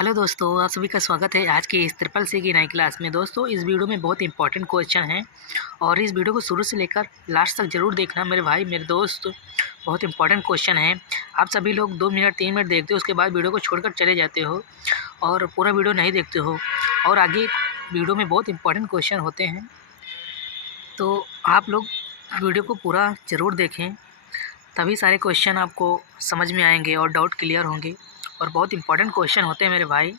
Hello दोस्तों, आप सभी का स्वागत है आज की इस ट्रिपल सी की नई क्लास में। दोस्तों, इस वीडियो में बहुत इंपॉर्टेंट क्वेश्चन हैं और इस वीडियो को शुरू से लेकर लास्ट तक ज़रूर देखना मेरे भाई मेरे दोस्त। बहुत इंपॉर्टेंट क्वेश्चन हैं। आप सभी लोग 2 मिनट 3 मिनट देखते हो, उसके बाद वीडियो को छोड़कर चले जाते हो और पूरा वीडियो नहीं देखते हो। और आगे वीडियो में बहुत इंपॉर्टेंट क्वेश्चन होते हैं, तो आप लोग वीडियो को पूरा ज़रूर देखें, तभी सारे क्वेश्चन आपको समझ में आएंगे और डाउट क्लियर होंगे। और बहुत इंपॉर्टेंट क्वेश्चन होते हैं मेरे भाई।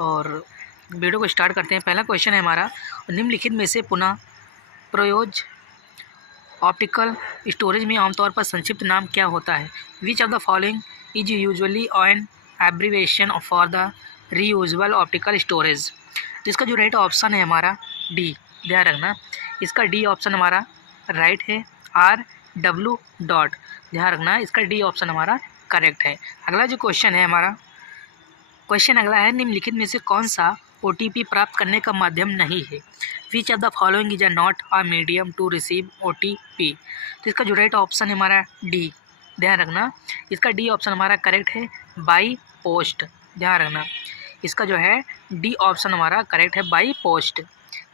और वीडियो को स्टार्ट करते हैं। पहला क्वेश्चन है हमारा, निम्नलिखित में से पुनः प्रयोज्य ऑप्टिकल स्टोरेज में आमतौर पर संक्षिप्त नाम क्या होता है? Which of the following is usually N abbreviation for the reusable optical storage? तो इसका जो राइट ऑप्शन है हमारा डी, ध्यान रखना, इसका डी ऑप्शन हमारा राइट है। RW. ध्यान रखना, इसका डी ऑप्शन हमारा करेक्ट है। अगला जो क्वेश्चन है हमारा, क्वेश्चन अगला है, निम्नलिखित में से कौन सा OTP प्राप्त करने का माध्यम नहीं है? Which of the following is not a medium to receive OTP? तो इसका जो राइट ऑप्शन है हमारा डी, ध्यान रखना, इसका डी ऑप्शन हमारा करेक्ट है, बाई पोस्ट। ध्यान रखना, इसका जो है डी ऑप्शन हमारा करेक्ट है, बाई पोस्ट।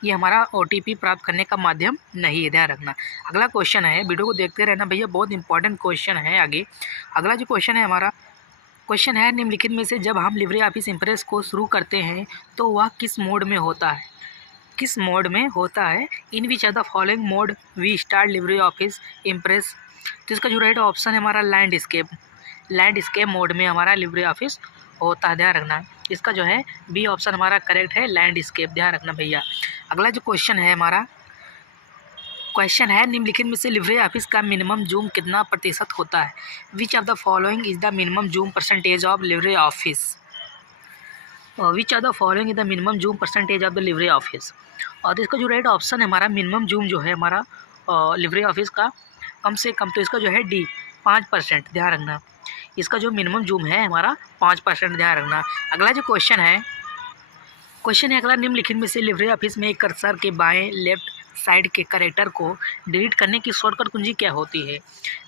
ये हमारा OTP प्राप्त करने का माध्यम नहीं है, ध्यान रखना। अगला क्वेश्चन है, वीडियो को देखते रहना भैया, बहुत इंपॉर्टेंट क्वेश्चन है आगे। अगला जो क्वेश्चन है हमारा, क्वेश्चन है, निम्नलिखित में से जब हम लिब्रे ऑफिस इम्प्रेस को शुरू करते हैं तो वह किस मोड में होता है? किस मोड में होता है? In which of the following mode we start LibreOffice Impress? तो इसका जो राइट ऑप्शन है हमारा लैंडस्केप मोड में हमारा लिब्रे ऑफिस होता है, ध्यान रखना। इसका जो है बी ऑप्शन हमारा करेक्ट है, लैंडस्केप। ध्यान रखना भैया। अगला जो क्वेश्चन है हमारा, क्वेश्चन है, निम्नलिखित में से लिब्रे ऑफिस का मिनिमम जूम कितना प्रतिशत होता है? Which of the following is the minimum zoom percentage of Libre office? Which of the following is the minimum zoom percentage of the Libre office? और इसका जो राइट ऑप्शन है हमारा, मिनिमम जूम जो है हमारा लिब्रे ऑफिस का कम से कम, तो इसका जो है डी, 5%। ध्यान रखना, इसका जो मिनिमम जूम है हमारा 5%। ध्यान रखना। अगला जो क्वेश्चन है अगला, निम्नलिखित में से लिब्रे ऑफिस में कर्सर के बाएं लेफ्ट साइड के कैरेक्टर को डिलीट करने की शॉर्टकट कुंजी क्या होती है?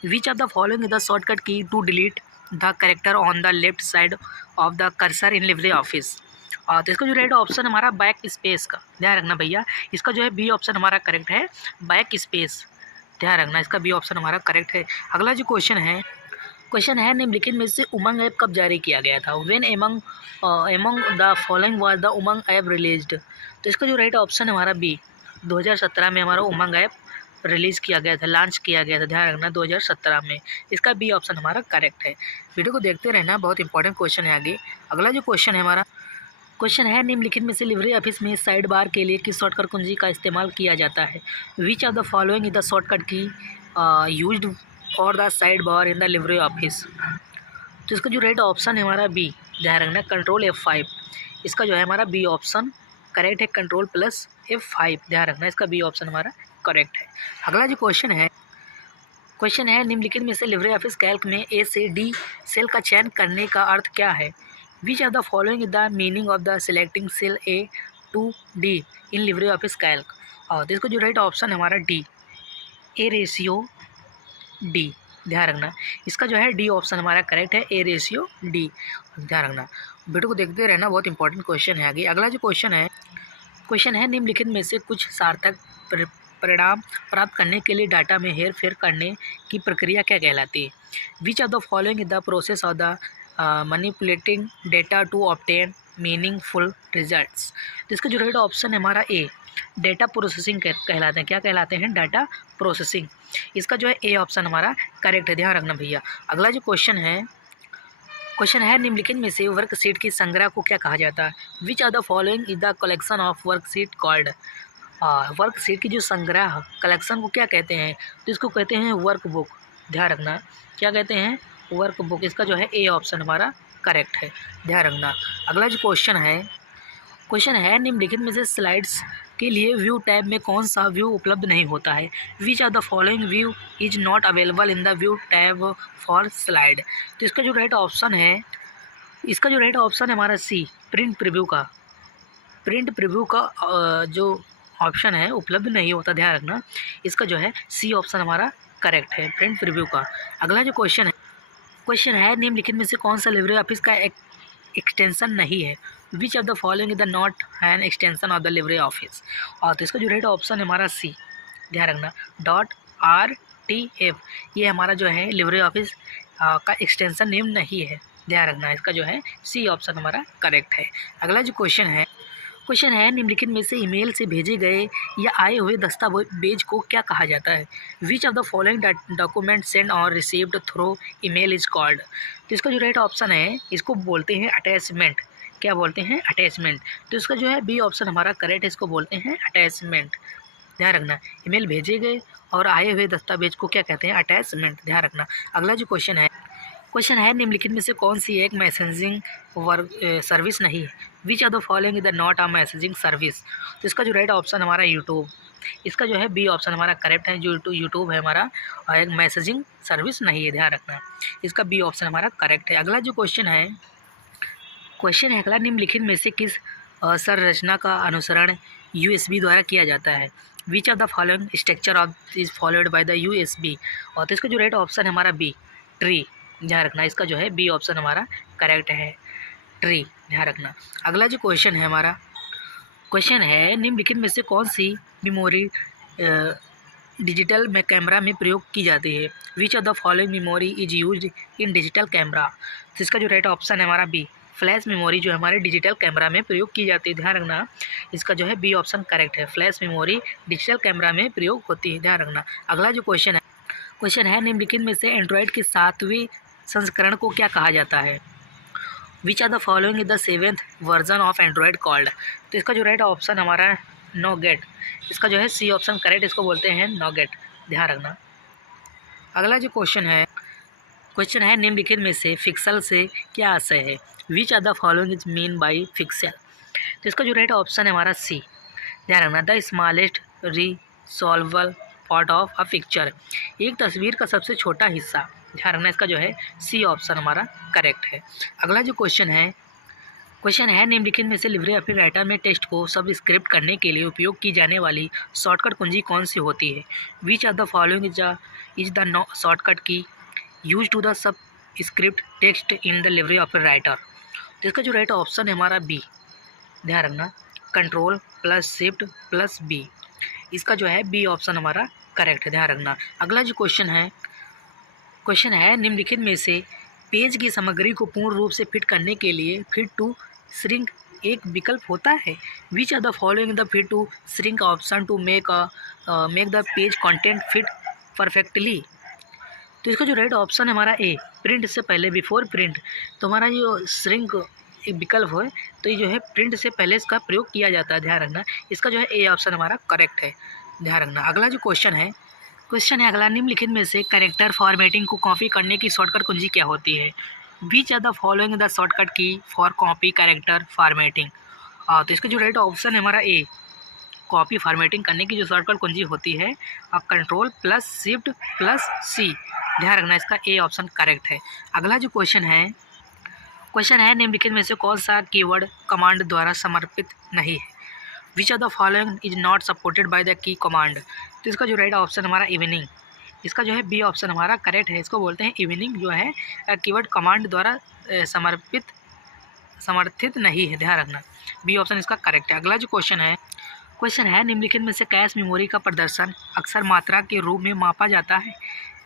Which of the following is the shortcut key to delete the character on the left side of the cursor in LibreOffice? तो इसका जो राइट ऑप्शन हमारा बैक स्पेस का। ध्यान रखना भैया, इसका जो है बी ऑप्शन हमारा करेक्ट है, बैक स्पेस। ध्यान रखना, इसका बी ऑप्शन हमारा करेक्ट है। अगला जो क्वेश्चन है निम्नलिखित में से उमंग ऐप कब जारी किया गया था? When among the following was the Umang app released? तो इसका जो राइट ऑप्शन है हमारा बी, 2017 में हमारा उमंग ऐप रिलीज़ किया गया था, लॉन्च किया गया था। ध्यान रखना, 2017 में। इसका बी ऑप्शन हमारा करेक्ट है। वीडियो को देखते रहना, बहुत इंपॉर्टेंट क्वेश्चन है आगे। अगला जो क्वेश्चन है हमारा, क्वेश्चन है, निम्नलिखित में से लिब्रे ऑफिस में साइड बार के लिए किस शॉर्टकट कुंजी का इस्तेमाल किया जाता है? Which of the following is the shortcut key used for the side bar in the LibreOffice? तो इसका जो राइट ऑप्शन है हमारा बी, ध्यान रखना, कंट्रोल F5। इसका जो है हमारा बी ऑप्शन करेक्ट है, कंट्रोल प्लस F5। ध्यान रखना, इसका बी ऑप्शन हमारा करेक्ट है। अगला जो क्वेश्चन है निम्नलिखित में से लिब्रे ऑफिस कैल्क में ए से डी सेल का चयन करने का अर्थ क्या है? Which of the following is the meaning of the selecting cell A to D in LibreOffice Calc? और इसका जो राइट ऑप्शन है हमारा डी, A/D। ध्यान रखना, इसका जो है डी ऑप्शन हमारा करेक्ट है, A/D। ध्यान रखना, वीडियो को देखते रहना, बहुत इंपॉर्टेंट क्वेश्चन है आगे। अगला जो क्वेश्चन है, निम्नलिखित में से कुछ सार्थक परिणाम प्राप्त करने के लिए डाटा में हेर फेर करने की प्रक्रिया क्या कहलाती है? Which of the following is the process of the manipulating data to obtain meaningful results? तो इसका जो राइट ऑप्शन है हमारा ए, डेटा प्रोसेसिंग कहलाते हैं। क्या कहलाते हैं? Data processing. इसका जो है ए ऑप्शन हमारा करेक्ट है, ध्यान रखना भैया। अगला जो क्वेश्चन है, निम्नलिखित में से वर्कशीट की संग्रह को क्या कहा जाता है? Which of the following is the collection of worksheet called? Worksheet की जो संग्रह कलेक्शन को क्या कहते हैं? तो इसको कहते हैं वर्कबुक। ध्यान रखना, क्या कहते हैं? वर्कबुक। इसका जो है ए ऑप्शन हमारा करेक्ट है, ध्यान रखना। अगला जो क्वेश्चन है, निम्नलिखित में से स्लाइड्स के लिए व्यू टैब में कौन सा व्यू उपलब्ध नहीं होता है? Which of the following view is not available in the view tab for slide? तो इसका जो राइट ऑप्शन है हमारा सी, प्रिंट प्रीव्यू का जो ऑप्शन है उपलब्ध नहीं होता। ध्यान रखना, इसका जो है सी ऑप्शन हमारा करेक्ट है, प्रिंट प्रीव्यू का। अगला जो क्वेश्चन है, निम्नलिखित में से कौन सा लिब्रे ऑफिस का एक्सटेंशन नहीं है। Which of the following is the not an extension of the LibreOffice. और तो इसका जो राइट ऑप्शन है हमारा सी, ध्यान रखना, .RTF ये हमारा जो है लिवरे ऑफिस का एक्सटेंशन नेम नहीं है, ध्यान रखना। इसका जो है सी ऑप्शन हमारा करेक्ट है। अगला जो क्वेश्चन है निम्नलिखित में से ईमेल से भेजे गए या आए हुए दस्तावेज को क्या कहा जाता है। Which of the following document send और received through email is called. तो इसका जो राइट ऑप्शन है इसको बोलते हैं अटैचमेंट। क्या बोलते हैं? अटैचमेंट। तो इसका जो है बी ऑप्शन हमारा करेक्ट है, इसको बोलते हैं अटैचमेंट, ध्यान रखना। ईमेल भेजे गए और आए हुए दस्तावेज को क्या कहते हैं? अटैचमेंट, ध्यान रखना। अगला जो क्वेश्चन है निम्नलिखित में से कौन सी एक मैसेजिंग सर्विस नहीं है। Which of the following is the not a messaging service. तो इसका जो राइट ऑप्शन हमारा यूट्यूब, इसका जो है बी ऑप्शन हमारा करेक्ट है, जो यूट्यूब है हमारा एक मैसेजिंग सर्विस नहीं है, ध्यान रखना। इसका बी ऑप्शन हमारा करेक्ट है। अगला जो क्वेश्चन है अगला, निम्नलिखित में से किस संरचना का अनुसरण USB द्वारा किया जाता है। Which of the following structure of is followed by the USB। और तो इसका जो राइट ऑप्शन है हमारा बी, ट्री, ध्यान रखना। इसका जो है बी ऑप्शन हमारा करेक्ट है, ट्री, ध्यान रखना। अगला जो क्वेश्चन है निम्नलिखित में से कौन सी मेमोरी डिजिटल में कैमरा में प्रयोग की जाती है। Which of the following memory is used in digital camera. तो इसका जो राइट ऑप्शन है हमारा बी, फ्लैश मेमोरी जो हमारे डिजिटल कैमरा में प्रयोग की जाती है, ध्यान रखना। इसका जो है बी ऑप्शन करेक्ट है, फ्लैश मेमोरी डिजिटल कैमरा में प्रयोग होती है, ध्यान रखना। अगला जो क्वेश्चन है निम्नलिखित में से एंड्रॉयड के 7वें संस्करण को क्या कहा जाता है। Which are the following is the 7th version of Android called. तो इसका जो राइट ऑप्शन हमारा नोगेट, इसका जो है सी ऑप्शन करेक्ट, इसको बोलते हैं नोगेट, ध्यान रखना। अगला जो क्वेश्चन है निम्नलिखित में से फिक्सल से क्या आशय है। Which are the following is mean by pixel. तो इसका जो राइट ऑप्शन है हमारा सी, ध्यान रखना, the smallest resolvable part of a picture, एक तस्वीर का सबसे छोटा हिस्सा, ध्यान रखना। इसका जो है सी ऑप्शन हमारा करेक्ट है। अगला जो क्वेश्चन है निम्नलिखित में से लिब्रे ऑफिस राइटर में टेक्स्ट को सब स्क्रिप्ट करने के लिए उपयोग की जाने वाली शॉर्टकट कुंजी कौन सी होती है। Which of the following is the shortcut key use to the subscript text in the LibreOffice Writer. तो इसका जो राइट ऑप्शन है हमारा बी, ध्यान रखना, control plus shift plus B, इसका जो है बी ऑप्शन हमारा करेक्ट है, ध्यान रखना। अगला जो क्वेश्चन है निम्नलिखित में से पेज की सामग्री को पूर्ण रूप से फिट करने के लिए फिट टू श्रिंक एक विकल्प होता है। Which are the following the fit to shrink option to make the page content fit perfectly. तो इसका जो राइट ऑप्शन है हमारा ए, प्रिंट से पहले, बिफोर प्रिंट। तो हमारा जो श्रिंक एक विकल्प है तो ये जो है प्रिंट से पहले इसका प्रयोग किया जाता है, ध्यान रखना। इसका जो है ए ऑप्शन हमारा करेक्ट है, ध्यान रखना। अगला जो क्वेश्चन है अगला, निम्नलिखित में से कैरेक्टर फॉर्मेटिंग को कॉपी करने की शॉर्टकट कुंजी क्या होती है। Which are the following the shortcut key for copy character formatting. तो इसका जो राइट ऑप्शन है हमारा ए, कॉपी फॉर्मेटिंग करने की जो शॉर्टकट कुंजी होती है कंट्रोल प्लस शिफ्ट प्लस सी, ध्यान रखना। इसका ए ऑप्शन करेक्ट है। अगला जो क्वेश्चन है निम्नलिखित में से कौन सा कीवर्ड कमांड द्वारा समर्पित नहीं है। Which are the following is not supported by the key command. तो इसका जो राइट ऑप्शन हमारा इवनिंग, इसका जो है बी ऑप्शन हमारा करेक्ट है, इसको बोलते हैं इवनिंग जो है कीवर्ड कमांड द्वारा समर्थित नहीं है, ध्यान रखना। बी ऑप्शन इसका करेक्ट है। अगला जो क्वेश्चन है निम्नलिखित में से कैश मेमोरी का प्रदर्शन अक्सर मात्रा के रूप में मापा जाता है,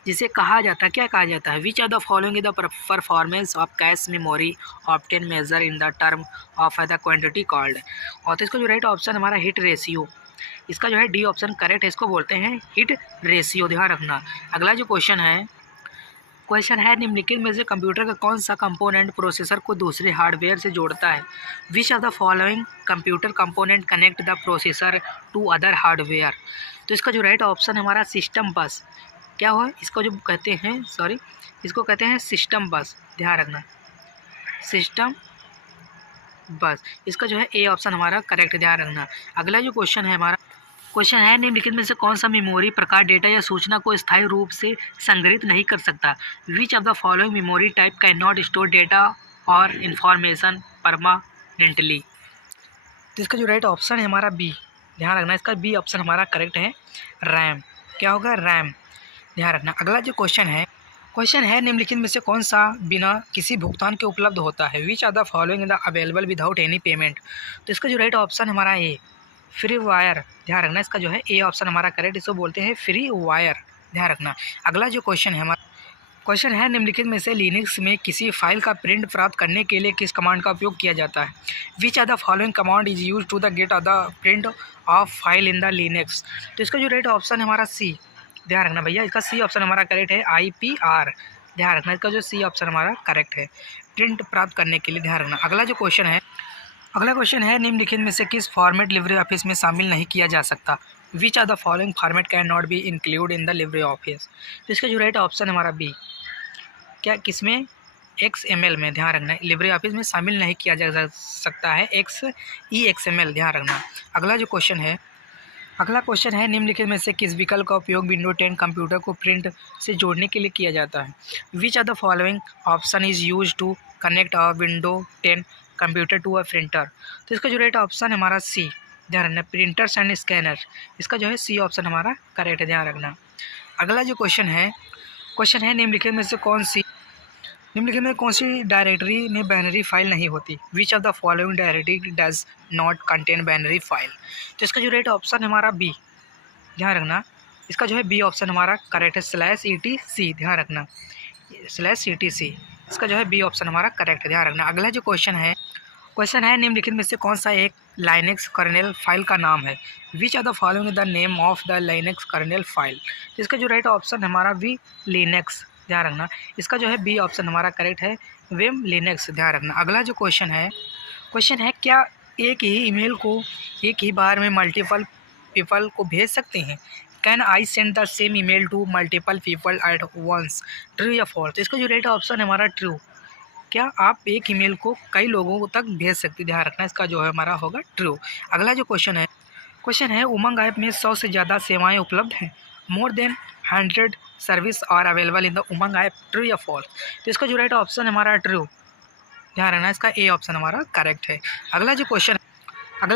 जिसे क्या कहा जाता है। Which are the following is the performance of cache memory obtain measure in the term of the quantity called. और तो इसका जो राइट ऑप्शन हमारा हिट रेशियो, इसका जो है डी ऑप्शन करेक्ट है, इसको बोलते हैं हिट रेशियो, ध्यान रखना। अगला जो क्वेश्चन है निम्नलिखित में से कंप्यूटर का कौन सा कंपोनेंट प्रोसेसर को दूसरे हार्डवेयर से जोड़ता है। Which are the following computer component connect the processor to other hardware. तो इसका जो राइट ऑप्शन है हमारा सिस्टम बस, क्या हो इसको जो कहते हैं इसको कहते हैं सिस्टम बस, ध्यान रखना, सिस्टम बस, इसका जो है ए ऑप्शन हमारा करेक्ट, ध्यान रखना। अगला जो क्वेश्चन है निम्नलिखित में से कौन सा मेमोरी प्रकार डेटा या सूचना को स्थायी रूप से संग्रहित नहीं कर सकता। विच of the following memory type can not store data और इंफॉर्मेशन परमानेंटली। तो इसका जो राइट ऑप्शन है हमारा बी, ध्यान रखना, इसका बी ऑप्शन हमारा करेक्ट है, रैम, क्या होगा, रैम, ध्यान रखना। अगला जो क्वेश्चन क्वेश्चन है निम्नलिखित में से कौन सा बिना किसी भुगतान के उपलब्ध होता है? Which are the following the available without any payment? तो इसका जो राइट ऑप्शन हमारा ए फ्री वायर, ध्यान रखना इसका जो है ए ऑप्शन हमारा करेक्ट, इसको बोलते हैं फ्री वायर, ध्यान रखना। अगला जो क्वेश्चन है हमारा क्वेश्चन है निम्नलिखित में से लिनक्स में किसी फाइल का प्रिंट प्राप्त करने के लिए किस कमांड का उपयोग किया जाता है? Which are the following command is use to the get the print of file in the Linux? तो इसका जो राइट ऑप्शन है हमारा सी, ध्यान रखना भैया, इसका सी ऑप्शन हमारा करेक्ट है, IPR, ध्यान रखना इसका जो सी ऑप्शन हमारा करेक्ट है, प्रिंट प्राप्त करने के लिए, ध्यान रखना। अगला क्वेश्चन है निम्नलिखित में से किस फॉर्मेट लिब्रे ऑफिस में शामिल नहीं किया जा सकता? Which are the following format can not be include in the LibreOffice? तो इसका जो राइट ऑप्शन हमारा बी, क्या किसमें? XML में, ध्यान रखना लिब्रे ऑफिस में शामिल नहीं किया जा सकता है, XML, ध्यान रखना। अगला क्वेश्चन है निम्नलिखित में से किस विकल्प का उपयोग विंडो 10 कंप्यूटर को प्रिंट से जोड़ने के लिए किया जाता है? Which are the following option is use to connect a window 10 computer to a printer? तो इसका जो राइट ऑप्शन हमारा सी, ध्यान रखना प्रिंटर्स एंड स्कैनर, इसका जो है सी ऑप्शन हमारा करेक्ट है, ध्यान रखना। अगला जो क्वेश्चन है निम्नलिखित में कौन सी डायरेक्टरी में बाइनरी फाइल नहीं होती? विच of the following directory does not contain binary file? तो इसका जो राइट ऑप्शन हमारा बी, ध्यान रखना इसका जो है बी ऑप्शन हमारा करेक्ट है, /etc, ध्यान रखना /etc, इसका जो है बी ऑप्शन हमारा करेक्ट है, ध्यान रखना। अगला जो क्वेश्चन है निम्नलिखित में से कौन सा एक लाइनेक्स कर्नेल फाइल का नाम है? Which are the following the name of the Linux kernel file? तो इसका जो राइट ऑप्शन हमारा वी लिनक्स, ध्यान रखना इसका जो है बी ऑप्शन हमारा करेक्ट है, विम लिनक्स, ध्यान रखना। अगला जो क्वेश्चन है क्या एक ही ईमेल को एक ही बार में मल्टीपल पीपल को भेज सकते हैं? Can I send the same email to multiple people at once? True या फॉल्स? तो इसका जो राइट ऑप्शन है हमारा ट्रू, क्या आप एक ईमेल को कई लोगों तक भेज सकते हैं, ध्यान रखना इसका जो है हमारा होगा ट्रू। अगला जो क्वेश्चन है उमंग ऐप में 100 से ज़्यादा सेवाएं उपलब्ध हैं? More than 100 service are available in the Umang app, true या फॉल्स? तो इसका जो राइट ऑप्शन हमारा ट्रू, ध्यान रखना इसका ए ऑप्शन हमारा करेक्ट है। अगला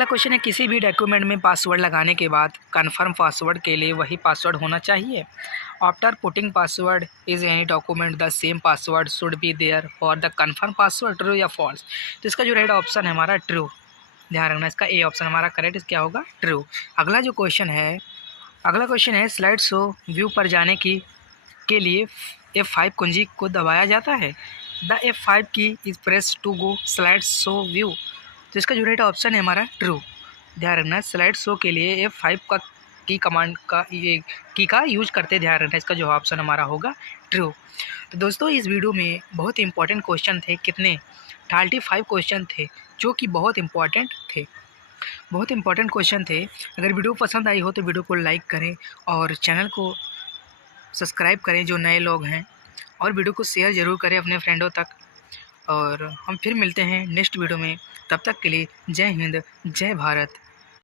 क्वेश्चन है किसी भी डॉक्यूमेंट में पासवर्ड लगाने के बाद कन्फर्म पासवर्ड के लिए वही पासवर्ड होना चाहिए? After putting password is any document the same password should be there for the confirm password, true या फॉल्स? तो इसका जो राइट ऑप्शन है हमारा ट्रू, ध्यान रखना इसका ए ऑप्शन हमारा करेक्ट क्या होगा, ट्रू। अगला क्वेश्चन है स्लाइड शो व्यू पर जाने के लिए F5 कुंजी को दबाया जाता है? The F5 key is press to go slide show view? तो इसका जो राइट ऑप्शन है हमारा ट्रू, ध्यान रखना स्लाइड शो के लिए F5 की कमांड का यूज करते, ध्यान रखना इसका जो ऑप्शन हमारा होगा ट्रू। तो दोस्तों इस वीडियो में बहुत इंपॉर्टेंट क्वेश्चन थे, कितने 35 क्वेश्चन थे जो कि बहुत इंपॉर्टेंट क्वेश्चन थे। अगर वीडियो पसंद आई हो तो वीडियो को लाइक करें और चैनल को सब्सक्राइब करें जो नए लोग हैं, और वीडियो को शेयर ज़रूर करें अपने फ्रेंडों तक। और हम फिर मिलते हैं नेक्स्ट वीडियो में, तब तक के लिए जय हिंद, जय भारत।